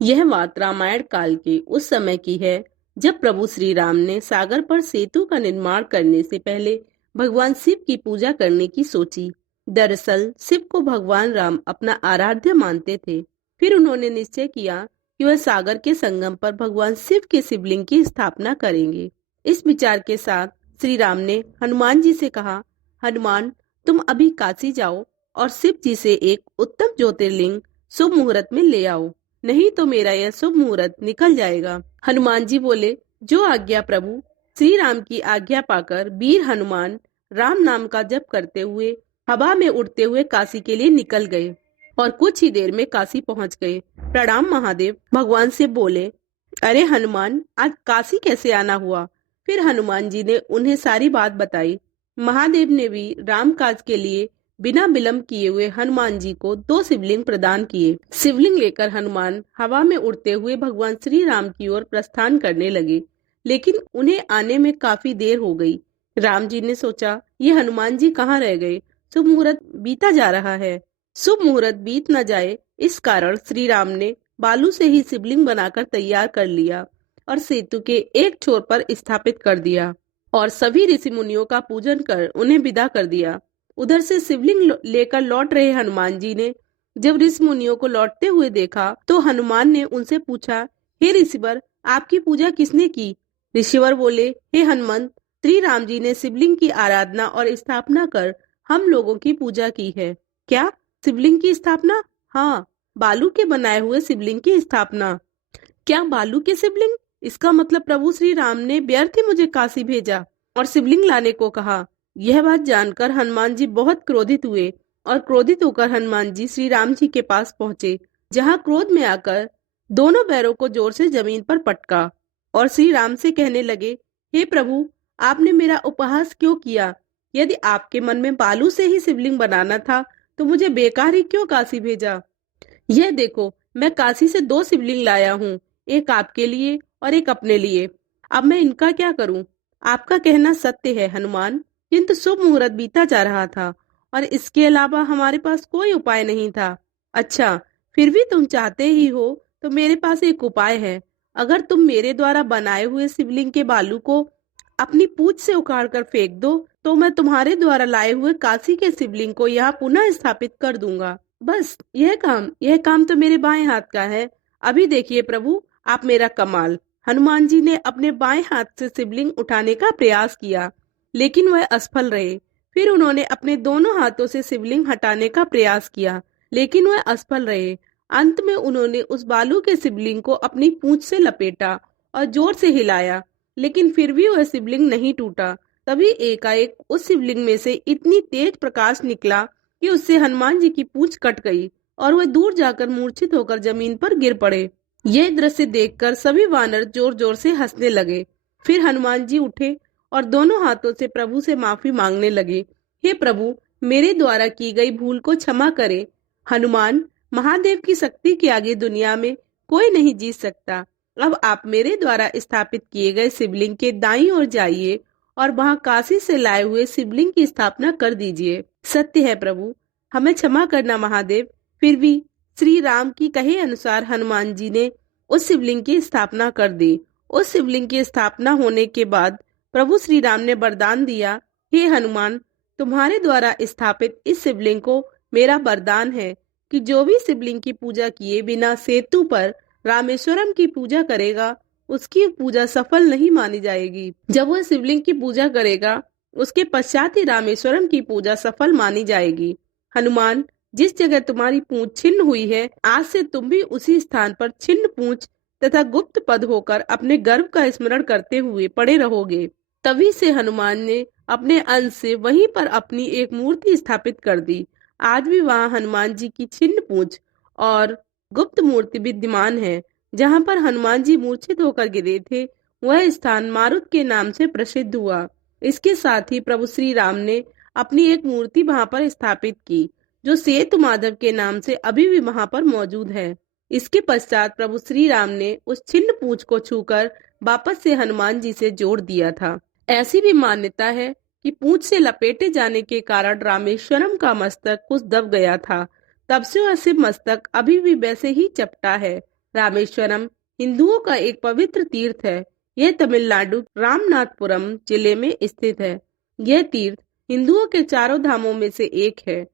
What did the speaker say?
यह बात रामायण काल के उस समय की है जब प्रभु श्री राम ने सागर पर सेतु का निर्माण करने से पहले भगवान शिव की पूजा करने की सोची। दरअसल शिव को भगवान राम अपना आराध्य मानते थे। फिर उन्होंने निश्चय किया कि वह सागर के संगम पर भगवान शिव के शिवलिंग की स्थापना करेंगे। इस विचार के साथ श्री राम ने हनुमान जी से कहा, हनुमान, तुम अभी काशी जाओ और शिव जी से एक उत्तम ज्योतिर्लिंग शुभ मुहूर्त में ले आओ, नहीं तो मेरा यह शुभ मुहूर्त निकल जाएगा। हनुमान जी बोले, जो आज्ञा प्रभु। श्री राम की आज्ञा पाकर वीर हनुमान राम नाम का जप करते हुए हवा में उड़ते हुए काशी के लिए निकल गए और कुछ ही देर में काशी पहुंच गए। प्रणाम महादेव। भगवान से बोले, अरे हनुमान, आज काशी कैसे आना हुआ? फिर हनुमान जी ने उन्हें सारी बात बताई। महादेव ने भी राम काज के लिए बिना विलंब किए हुए हनुमान जी को 2 शिवलिंग प्रदान किए। शिवलिंग लेकर हनुमान हवा में उड़ते हुए भगवान श्री राम की ओर प्रस्थान करने लगे, लेकिन उन्हें आने में काफी देर हो गई। राम जी ने सोचा, ये हनुमान जी कहाँ रह गए? शुभ मुहूर्त बीता जा रहा है, शुभ मुहूर्त बीत न जाए, इस कारण श्री राम ने बालू से ही शिवलिंग बनाकर तैयार कर लिया और सेतु के एक छोर पर स्थापित कर दिया और सभी ऋषि मुनियों का पूजन कर उन्हें विदा कर दिया। उधर से शिवलिंग लेकर लौट रहे हनुमान जी ने जब ऋषि मुनियों को लौटते हुए देखा तो हनुमान ने उनसे पूछा, हे ऋषिवर, आपकी पूजा किसने की? ऋषिवर बोले, हे हनुमंत, श्री राम जी ने शिवलिंग की आराधना और स्थापना कर हम लोगों की पूजा की है। क्या शिवलिंग की स्थापना? हाँ, बालू के बनाए हुए शिवलिंग की स्थापना। क्या बालू के शिवलिंग? इसका मतलब प्रभु श्री राम ने व्यर्थ ही मुझे काशी भेजा और शिवलिंग लाने को कहा। यह बात जानकर हनुमान जी बहुत क्रोधित हुए और क्रोधित होकर हनुमान जी श्री राम जी के पास पहुंचे, जहां क्रोध में आकर दोनों पैरों को जोर से जमीन पर पटका और श्री राम से कहने लगे, हे प्रभु, आपने मेरा उपहास क्यों किया? यदि आपके मन में बालू से ही शिवलिंग बनाना था तो मुझे बेकार ही क्यों काशी भेजा? यह देखो, मैं काशी से 2 शिवलिंग लाया हूँ, एक आपके लिए और एक अपने लिए। अब मैं इनका क्या करूं? आपका कहना सत्य है हनुमान, किंतु शुभ मुहूर्त बीता जा रहा था और इसके अलावा हमारे पास कोई उपाय नहीं था। अच्छा, फिर भी तुम चाहते ही हो तो मेरे पास एक उपाय है। अगर तुम मेरे द्वारा बनाए हुए शिवलिंग के बालू को अपनी पूंछ से उखाड़ कर फेंक दो तो मैं तुम्हारे द्वारा लाए हुए काशी के शिवलिंग को यहाँ पुनः स्थापित कर दूंगा। बस यह काम तो मेरे बाएं हाथ का है। अभी देखिए प्रभु, आप मेरा कमाल। हनुमान जी ने अपने बाएं हाथ से शिवलिंग उठाने का प्रयास किया, लेकिन वह असफल रहे। फिर उन्होंने अपने दोनों हाथों से शिवलिंग हटाने का प्रयास किया, लेकिन वह असफल रहे। अंत में उन्होंने उस बालू के शिवलिंग को अपनी पूंछ से लपेटा और जोर से हिलाया, लेकिन फिर भी वह शिवलिंग नहीं टूटा। तभी एकाएक उस शिवलिंग में से इतनी तेज प्रकाश निकला कि उससे हनुमान जी की पूंछ कट गई और वह दूर जाकर मूर्छित होकर जमीन पर गिर पड़े। यह दृश्य देखकर सभी वानर जोर जोर से हंसने लगे। फिर हनुमान जी उठे और दोनों हाथों से प्रभु से माफी मांगने लगे। हे प्रभु, मेरे द्वारा की गई भूल को क्षमा करें। हनुमान, महादेव की शक्ति के आगे दुनिया में कोई नहीं जीत सकता। अब आप मेरे द्वारा स्थापित किए गए शिवलिंग के दाईं ओर जाइए और वहां काशी से लाए हुए शिवलिंग की स्थापना कर दीजिए। सत्य है प्रभु, हमें क्षमा करना महादेव। फिर भी श्री राम की कहे अनुसार हनुमान जी ने उस शिवलिंग की स्थापना कर दी। उस शिवलिंग की स्थापना होने के बाद प्रभु श्री राम ने वरदान दिया, हे हनुमान, तुम्हारे द्वारा स्थापित इस शिवलिंग को मेरा वरदान है कि जो भी शिवलिंग की पूजा किए बिना सेतु पर रामेश्वरम की पूजा करेगा उसकी पूजा सफल नहीं मानी जाएगी। जब वह शिवलिंग की पूजा करेगा उसके पश्चात ही रामेश्वरम की पूजा सफल मानी जाएगी। हनुमान, जिस जगह तुम्हारी पूंछ छिन्न हुई है, आज से तुम भी उसी स्थान पर छिन्न पूंछ तथा गुप्त पद होकर अपने गर्व का स्मरण करते हुए पड़े रहोगे। तभी से हनुमान ने अपने अंश से वहीं पर अपनी एक मूर्ति स्थापित कर दी। आज भी वहां हनुमान जी की छिन्न पूंछ और गुप्त मूर्ति विद्यमान है। जहां पर हनुमान जी मूर्छित होकर गिरे थे वह स्थान मारुत के नाम से प्रसिद्ध हुआ। इसके साथ ही प्रभु श्री राम ने अपनी एक मूर्ति वहां पर स्थापित की जो सेतु माधव के नाम से अभी भी वहां पर मौजूद है। इसके पश्चात प्रभु श्री राम ने उस छिन्न पूंछ को छूकर वापस से हनुमान जी से जोड़ दिया था। ऐसी भी मान्यता है कि पूंछ से लपेटे जाने के कारण रामेश्वरम का मस्तक कुछ दब गया था। तब से वह शिव मस्तक अभी भी वैसे ही चपटा है। रामेश्वरम हिंदुओं का एक पवित्र तीर्थ है। यह तमिलनाडु रामनाथपुरम जिले में स्थित है। यह तीर्थ हिंदुओं के चारों धामों में से एक है।